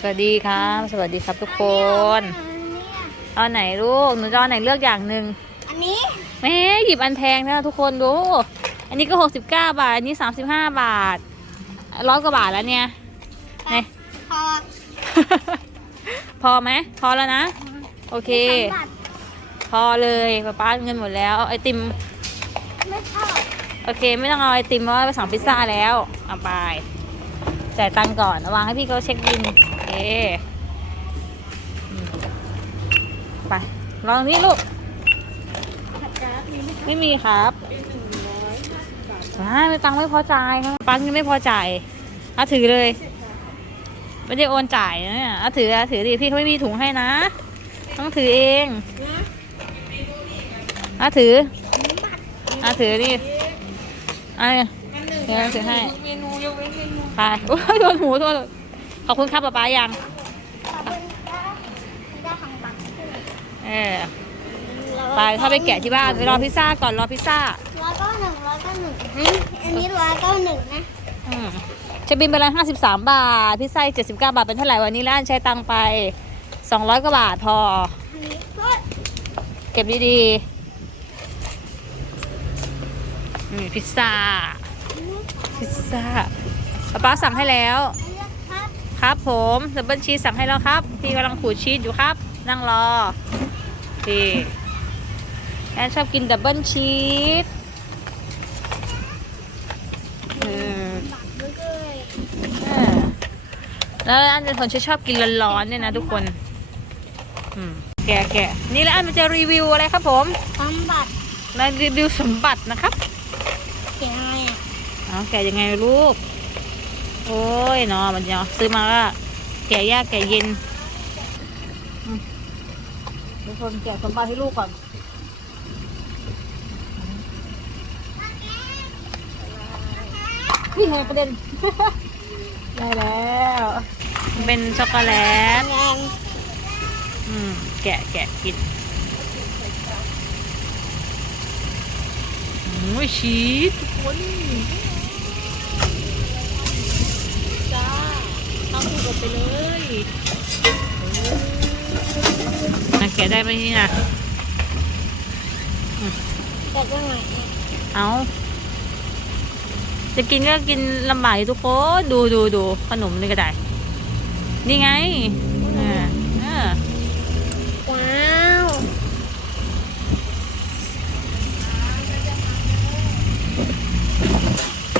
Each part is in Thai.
สวัสดีครับ สวัสดีครับทุกคนเอาไหนลูกหนูจะเอาไหนเลือกอย่างหนึ่งอันนี้แม่หยิบอันแพงนะทุกคนดู อันนี้ก็69บาท อันนี้35บาทร้อยกว่าบาทแล้วเนี่ยไหนพอ พอไหมพอแล้วนะ โอเคสามบาทพอเลยป้าป้าเงินหมดแล้วเอาไอติมไม่ชอบโอเค ไม่ต้องเอาไอติมเพราะว่าไปสั่งพิซซ่าแล้วเอาไปจ่ายตังค์ก่อนวางให้พี่เขาเช็คบินโอเคอืม ไป ลองนี่ลูก ไม่มีครับไม่ไม่ตังค์ไม่พอจ่ายครับปังยังไม่พอจ่ายเอาถือเลย ไม่ได้โอนจ่ายนะเนี่ยเอาถือเอาถือดิพี่เขาไม่มีถุงให้นะ ต้องถือเองเอาถือเอาถือดิเอาเดี๋ยวถือให้เมนูยกเว้นเมนูไปโอ้ยโดนหูโทษ ขอบคุณครับป๊าป๊ายัง ขอบคุณค่ะได้ของบัตรเออไปเข้าไปแกะที่บ้านไปรอพิซซ่าก่อนรอพิซซ่าร้อยเก็หนึ่งร้อยเก็หนึ่งอันนี้ร้อยเก็หนึ่งนะอืมเชฟบินไปละห้าสิบสามบาท พิซซ่าเจ็ดสิบเก้าบาทเป็นเท่าไหร่วันนี้ร้านใช้ตังค์ไปสองร้อยกว่าบาทพอ อันนี้ก็เก็บดีๆนี่พิซซ่า พิซซ่าป๊าป๊าสั่งให้แล้ว อันนี้ ครับครับผมดับเบิลชีสสั่งให้แล้วครับ พี่กำลังขูดชีสอยู่ครับ นั่งรอพี่แอนชอบกินดับเบิลชีสอืมบัตรเลยเออแล้วอันเป็นคนที่ชอบกินร้อนๆเนี่ยนะทุกคนอืมแกะแกะนี่แล้วอันมันจะรีวิวอะไรครับผมทำบัตรมารีวิวสมบัตินะครับเขียนอะไรอะเอาแกะยังไงลูก โอ้ยเนาะมันเนาะซื้อมาก็แกะยากแกะเย็นอืมทุกคนแกะสมบัติให้ลูกก่อนพี่แหกประเด็น ได้แล้ว เป็นช็อกโกแลตแรงอืมแกะแกะกินโอ้ยชีสทุกคน ต้องถูกไปเลยนะแกะได้ไหมนี่นะแต่ยังไงอะเอาจะกินก็กินลำบากอยู่ทุกคนดูดูดูขนมนี่ก็ได้ นี่ไงอ่าอ่าว้าว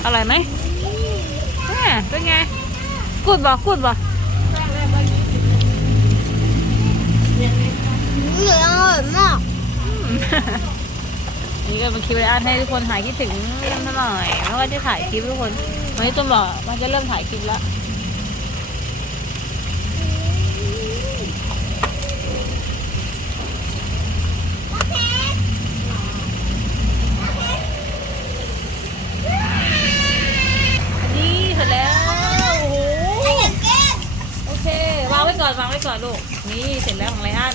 อร่อยไหมอ่าเป็นไง กูดบ่กูดบ่เหลืออร่อยมากอืมนี่ก็เป็นคลิปไลอันให้ทุกคนหายคิดถึงเรื่องหน่อยแล้วก็จะถ่ายคลิปทุกคนวันนี้ตุ้มบอกมันจะเริ่มถ่ายคลิปแล้วนี่เสร็จแล้วโอ้โห ไอ้เด็ก โอเค วางไว้ก่อนวางไว้ก่อนลูก นี่เสร็จแล้วของไรอัน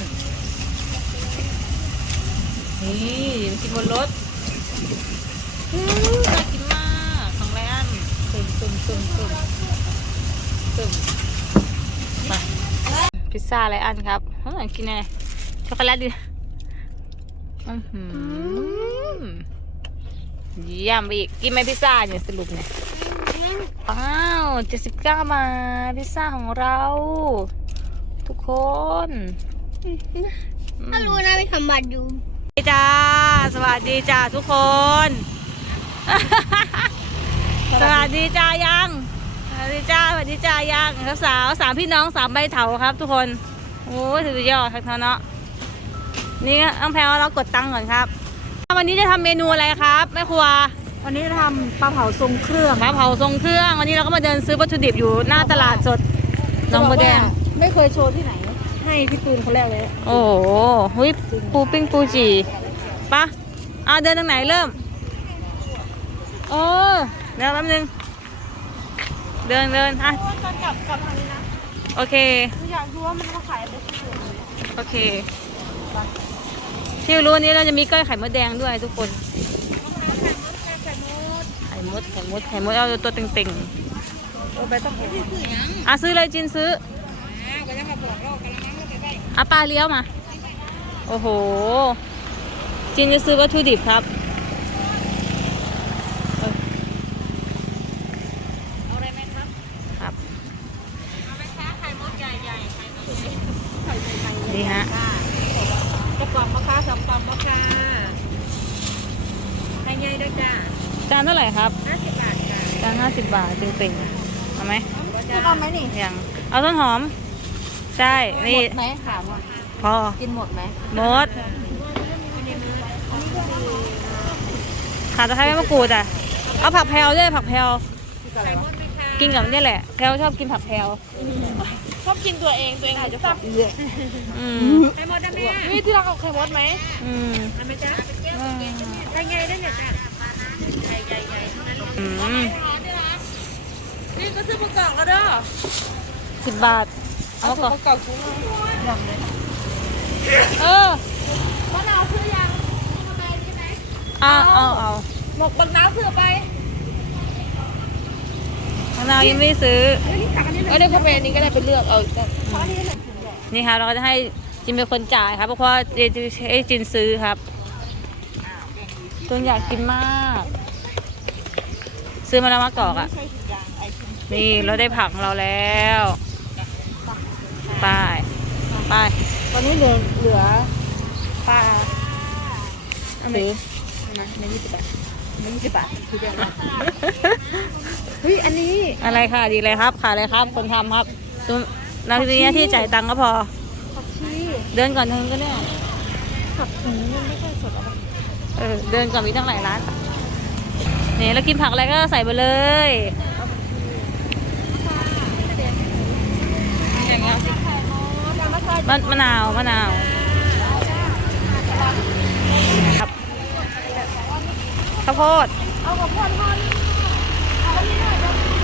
นี่มากินบนรถอืมน่ากินมากของไรอันตุ่มตุ่มตุ่มตุ่มตุ่มมาพิซซ่าไรอันครับเฮ้ยกินไงช็อกโกแลตดิอื้อหือเยี่ยมไปอีก กินไหมพิซซ่าเนี่ยสรุปเนี่ยว้าว79บาทพิซซ่าของเรา ทุกคนถ้ารู้นะมีคำบัตรอยู่สวัสดีจ้า สวัสดีจ้าทุกคน สวัสดีจ้ายังสวัสดีจ้าสวัสดีจ้ายังครับสาวสามพี่น้องสามใบเถาครับ ทุกคนโอ้ยสุดยอดครับเนาะนี่น้องแพลวเรากดตังค์ก่อนครับ วันนี้จะทำเมนูอะไรครับแม่ครัววันนี้ทำปลาเผาทรงเครื่องมะเผาทรงเครื่อง วันนี้เราก็มาเดินซื้อวัตถุดิบอยู่หน้าตลาดสดหนองบัวแดง ไม่เคยโชว์ที่ไหน ให้พี่ตูนคนแรกเลย โอ้โหหุยปูปิ้งปูจีปะเอาเดินทางไหนเริ่ม โอ้เดี๋ยวแป๊บนึง เดินเดินอะตอนกลับกลับทางนี้นะ โอเคคืออยากรู้ว่ามันมาขายอะไรที่ไหนโอเค ที่รู้วันนี้เราจะมีก้อยไข่มดแดงด้วยทุกคนไข่มดไข่มดไข่มดเอาตัวเต็งเออไปต้องๆอะซื้อเลยจินซื้อ ออะปลาเลี้ยวมา โอ้โห จินจะซื้อวัตถุดิบครับ เออเอาอะไรไหมครับ ครับ เอาไหมคะไข่มดใหญ่ๆไข่มดนี่ฮะจะกล่องมะค่าสองกล่องมะค่าให้ใหญ่ด้วยจ้าจานเท่าไหร่ครับห้าสิบบาทจ้าจานห้าสิบบาทจริงๆเอาไหมคุณเอาไหมนี่ยัง เอาต้นหอม ใช่ นี่ไหมถามว่าพอ กินหมดไหมหมด ขาตะไคร้ไม่มะกรูดอะ เอาผักแพรวด้วยผักแพรวกินกับเนี่ยแหละแพรวชอบกินผักแพรวชอบกินตัวเองตัวเองอาจจะสับอืมไข่มดได้ไหมนี่ที่เราเอาไข่มดไหมอืมทำไหมจ๊ะอืมไข่ใหญ่ได้เนี่ยจ้ะใหญ่ใหญ่ใหญ่ทั้งนั้นอืมนี่ก็ซื้อมะกอกแล้วเด้อสิบบาท เอาก่อนมะกอกกุ้งยำเลยเออมะนาวซื้อยังเอาเอาเอาหมกบักน้ำซื้อไปมะนาวยังไม่ได้ซื้อก็ได้พเวนี้ก็ได้ไปเลือกเอานี่ครับเราก็จะให้จินเป็นคนจ่ายครับ เพราะว่าเจจะให้จินซื้อครับตุนอยากกินมาก ซื้อมาแล้วมะกอกอะนี่เราได้ผักของเราแล้ว ไปไปตอนนี้เหลือเหลือปลาซื้อไม่ยี่สิบบาทไม่ยี่สิบบาททีเดียวนะเฮ้ยอันนี้อะไรค่ะดีเลยครับขาเลยครับ คนทำครับตุนเราทีนี้ที่จ่ายตังค์ก็พอ ผักชีเดินก่อนเดินก็ได้ผักชีมันไม่ค่อยสดอะไรเออเดินก่อนมีตั้งหลายร้าน นี่แล้วกินผักอะไรก็ใส่ไปเลยอย่างเงี้ย ไข่มดเอา มาใส่มะมะนาวมะนาวครับข้าวโพดเอากับพ่อทอด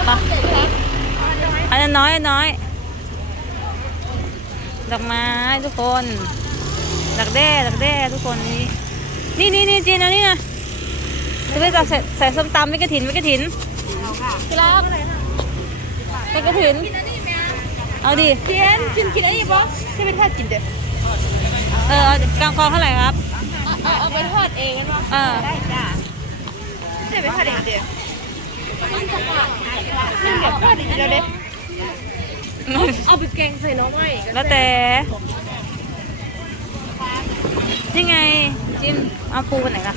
มาอันนั้นน้อยอันน้อยดอกไม้ทุกคนดักแด้ดักแด้ทุกคนนี่นี่นี่นี่จีนเอานี่นะจะไปจับใส่ใส่ส้มตำไม่กระถินไม่กระถินพี่รักไม่กระถิน เอาดิเทียนกินกินอันนี้ปะที่เป็นทอดกินเด็ดเออเอากลางคลองเท่าไหร่ครับ เอาเอาไปทอดเองกันปะเออ ได้จ้าจะไปทอดเองเด็ดนี่เดี๋ยวทอดอีกเดี๋ยวเด็ดเอาไปแกงใส่น้องไม้แล้วแต่นี่ไงจิ้มเอาปูไปไหนล่ะ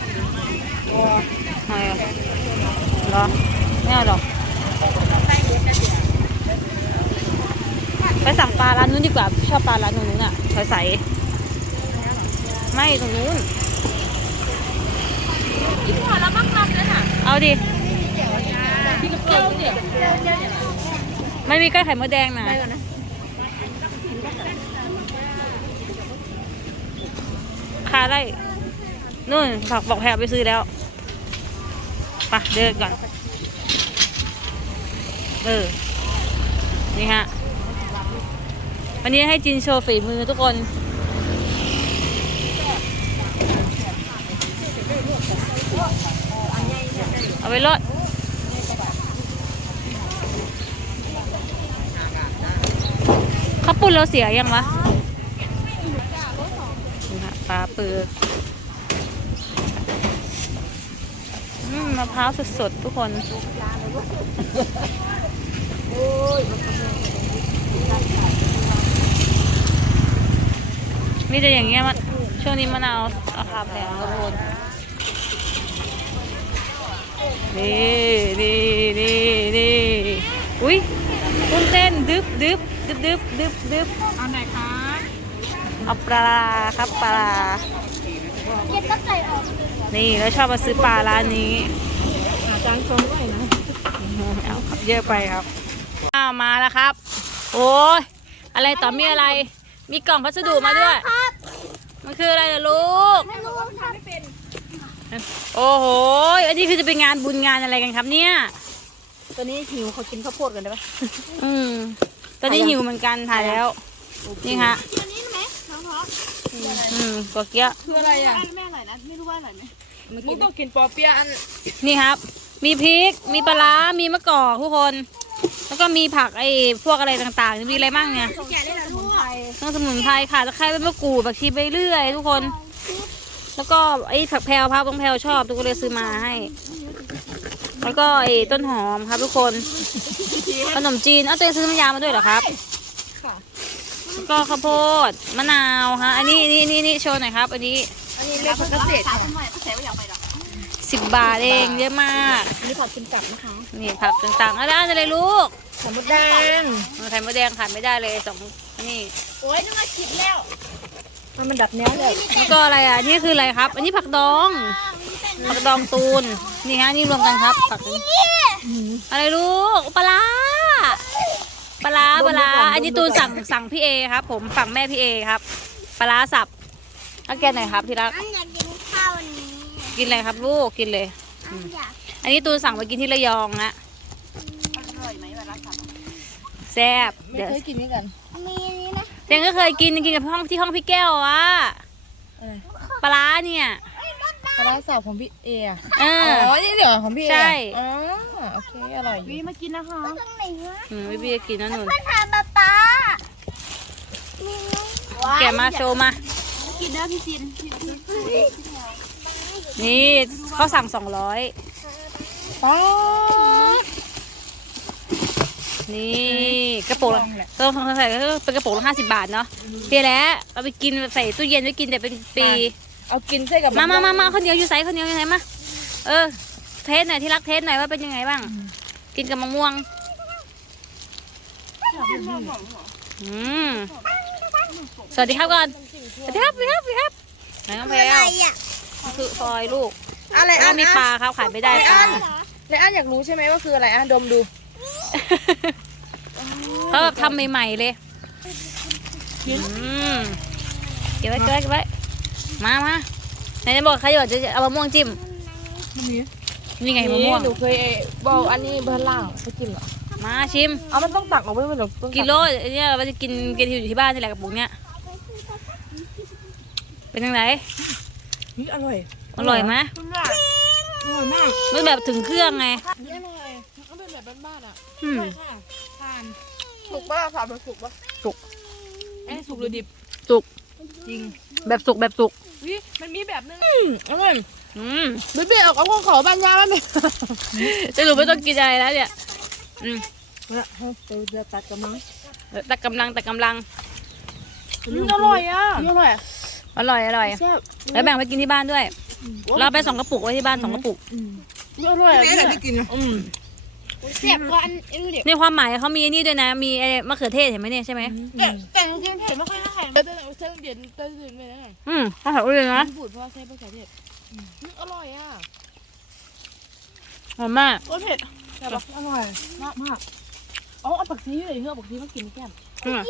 หอยเหรอไม่เอาหรอก ไปสั่งปลาร้านนู้นดีกว่า ชอบปลาร้านนู้นอะใสใสๆไม่ตรงนู้นกินหัวแล้วมักลำเลยน่ะเอาดิกินกับเกี๊ยวเดี๋ยวไม่มีก้อยไข่มดแดงนะไปก่อนนะคาไล่นู่นฝากบอกแพรไปซื้อแล้วไปเดินก่อน เออ นี่ฮะ วันนี้ให้จินโชว์ฝีมือทุกคนเอาไปรถข้าวปุ้นเราเสียยังวะปลาเปือมมะพร้าวสดๆทุกคน มีแต่อย่างเงี้ยมันช่วงนี้มะนาวราคาแพงทุกคนนี่นี่นี่นี่อุ้ยกุ้งเต้นดึบดึบดึบดึบดึบดึบเอาไหนคะเอาปลาครับปลาเย็นก็ใส่ออกนี่แล้วชอบมาซื้อปลาร้านนี้จานชงด้วยนะเอาครับเยอะไปครับอ้าวมาแล้วครับ โอ้ยอะไรต่อมีอะไร มีกล่องพัสดุมาด้วยครับ มันคืออะไรล่ะลูก ไม่รู้ทำไม่เป็นโอ้โห อันนี้คือจะเป็นงานบุญงานอะไรกันครับเนี่ยตัวนี้หิวเขากินข้าวโพดกันได้ปะอืม ตอนนี้หิวเหมือนกันถ่ายแล้ว นี่ฮะอันนี้ไหมน้องพออืมกัวเกี้ยะคืออะไรอะแม่อร่อยนะ ไม่รู้ว่าอร่อยไหมมึงต้องกินปอเปี๊ยะอัน นี่ครับ มีพริก มีปลาร้า มีมะกอกทุกคน แล้วก็ก็มีผักไอ้พวกอะไรต่างๆ มีอะไรบ้างเนี่ยแกะได้แล้วลูก เครื่องสมุนไพรค่ะตะไคร้ใบมะกรูดผักชีใบเลื่อย ทุกคน แล้วก็ไอ้ผักแพรวพับต้องแพรวชอบ ทุกคนเลยซื้อมาให้ แล้วก็ไอ้ต้นหอมครับทุกคนขนมจีนเอาตัวเองซื้อน้ำยามาด้วยเหรอครับค่ะแล้วก็ข้าวโพดมะนาวฮะอันนี้นี่นี่นี่โชว์หน่อยครับ อันนี้อันนี้เรียกผักเกษตรค่ะสิบบาทเองเยอะมากอันนี้ผักกินกลับนะคะนี่ผักต่างๆอะไรอะไรลูกไข่มดแดงไข่มดแดงขาดไม่ได้เลยสอง นี่โอ้ยนึกว่าคิดแล้วมันมันดับแนวเลยแล้วก็อะไรอะนี่คืออะไรครับ อันนี้ผักดอง ผักดองตูน นี่ฮะนี่รวมกันครับผักอะไรลูกปลาร้าปลาร้าปลาร้าอันนี้ตูนสั่งสั่งพี่เอครับ ผมฝั่งแม่พี่เอครับปลาร้าสับแล้วแกไหนอยครับที่รักอันอยากกินข้าวอันนี้กินอะไรครับลูกกินเลย อันอยากอันนี้ตูนสั่งมากินที่ระยองนะอร่อยไหมเวลาสับแซ่บไม่เดี๋ยวเคยกินนี่กันมีอันนี้นะ เจงก็เคยกินกินกับห้องที่ห้องพี่แก้วอะอะไรปลาร้าเนี่ยปลาร้าสับของพี่เออะเอออ๋อนี่เดี๋ยวของพี่เอใช่ อ๋อ โอเค อร่อยอยู่มากินนะคะตรงไหนวะอืมพี่เบียร์กินนะหนุนมาถามป๊าป๊ามีไหมแกะมาโชว์มา กินได้พี่จินนี่เขาสั่งสองร้อยป๊าด นี่กระปุกละก็ใส่ก็เป็นกระปุกละห้าสิบบาทเนาะเพียแล้วเอาไปกินใส่ตู้เย็นไว้กินแต่เป็นปี เอากินใส่กับมามามามาข้าวเหนียวอยู่ไสข้าวเหนียวอยู่ไหนมาเออ เทสหน่อยที่รักเทสหน่อยว่าเป็นยังไงบ้าง กินกับมะม่วงอืมสวัสดีครับก่อนสวัสดีครับสวัสดีครับสวัสดีครับไหนน้องแพรอะไรวอะคือฟอยลูกอะไรแล้อะวมีปลาครับขายไม่ได้ปลาเลยอะอยากรู้ใช่ไหมว่าคืออะไรอะดมดู เขาแบบทำใหม่ๆเลยอืมเก็บไว้เก็บไว้เก็บไว้มามาไหนจะบอกใครบอกจะเอามะม่วงจิ้มนี่ไงมะม่วงหนูเคยบอกอันนี้เบอร์ล่างไปกินเหรอมาชิมเอามันต้องตักออกไปมันหรอต้องกิโลอันเนี้ยเราจะกินกินอยู่ที่บ้านนี่แหละกระปุกเนี้ยเป็นยังไงนี่อร่อย อร่อยไหม อร่อยมากมันแบบถึงเครื่องไงอร่อยมันเป็นแบบบ้านๆอะอืมค่ะทานสุกป่ะผ่าไปสุกป่ะสุกเอ้สุกหรือดิบสุกจริง แบบสุกแบบสุกวิมันมีแบบนึงอร่อยอืมเบบี้เอาเอาของเขาบ้านยาบ้านไหมจะรู้ไม่ต้องกินอะไรแล้วเนี่ยอืมเนี่ยเดี๋ยวจะตัดกำลังแต่กำลังแต่กำลังอร่อยอะอร่อยอร่อยอร่อยแซ่บแล้วแบ่งไปกินที่บ้านด้วย เราไปสองกระปุกไว้ที่บ้านสองกระปุกอร่อยอะพี่กินอืมเสียบกว่าอันอื่นเดี๋ยวในความหมายเขามีนี่ด้วยนะ มีไอ้มะเขือเทศเห็นไหมเนี่ยใช่ไหมแต่แต่จริงๆเผ็ดไม่ค่อยน่าแข็งแต่แต่เส้นเย็นเส้นเย็นไปนะอืมข้าวเหนียวเลยนะญี่ปุ่นเพราะว่าใช้ภาษาเทศอร่อยอะหอมมากโอ้เผ็ดแต่แบบอร่อยมากมากอ๋อเอาผักชีอยู่เลยเพื่อผักชีมากินแก้มอืม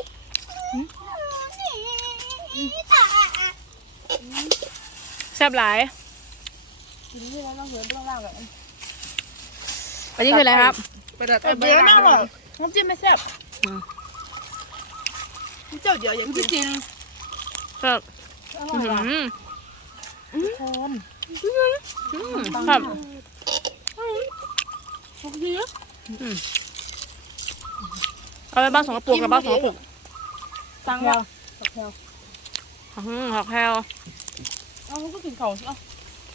แซ่บหลาย กินที่ร้านเราเหือนต้องล่างแบบอันนี้คืออะไรครับ ไปดัดเดี๋ยวน่าอร่อยน้ำจิ้มไม่แซ่บอืม เจ้าเดี๋ยวอย่ากินจริงแซ่บอร่อือยว่ะมโคนอืมครับผักชีเอาไปบ้านสองกระปุกกับบ้านสองกระปุกตังค์แล้วผักแพรวอืมผักแพรวเอาก็กินเขาสิเอะ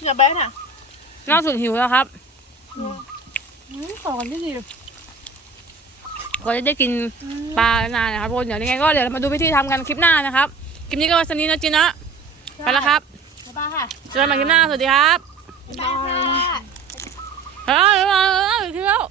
อย่าแบนอะ น่าสุดหิวแล้วครับอืมขอกันที่ดีก็จะได้กินปลานานนะครับทุกคนเดี๋ยวยังไงก็เดี๋ยวเรามาดูวิธีทำกันคลิปหน้านะครับคลิปนี้ก็วันนี้นะจีนะไปแล้วครับบ๊ายบายค่ะเจอกันใหม่คลิปหน้าสวัสดีครับบ๊ายบายเฮ้ยเฮ้ยเฮ้ยเฮ้ยเฮ้ย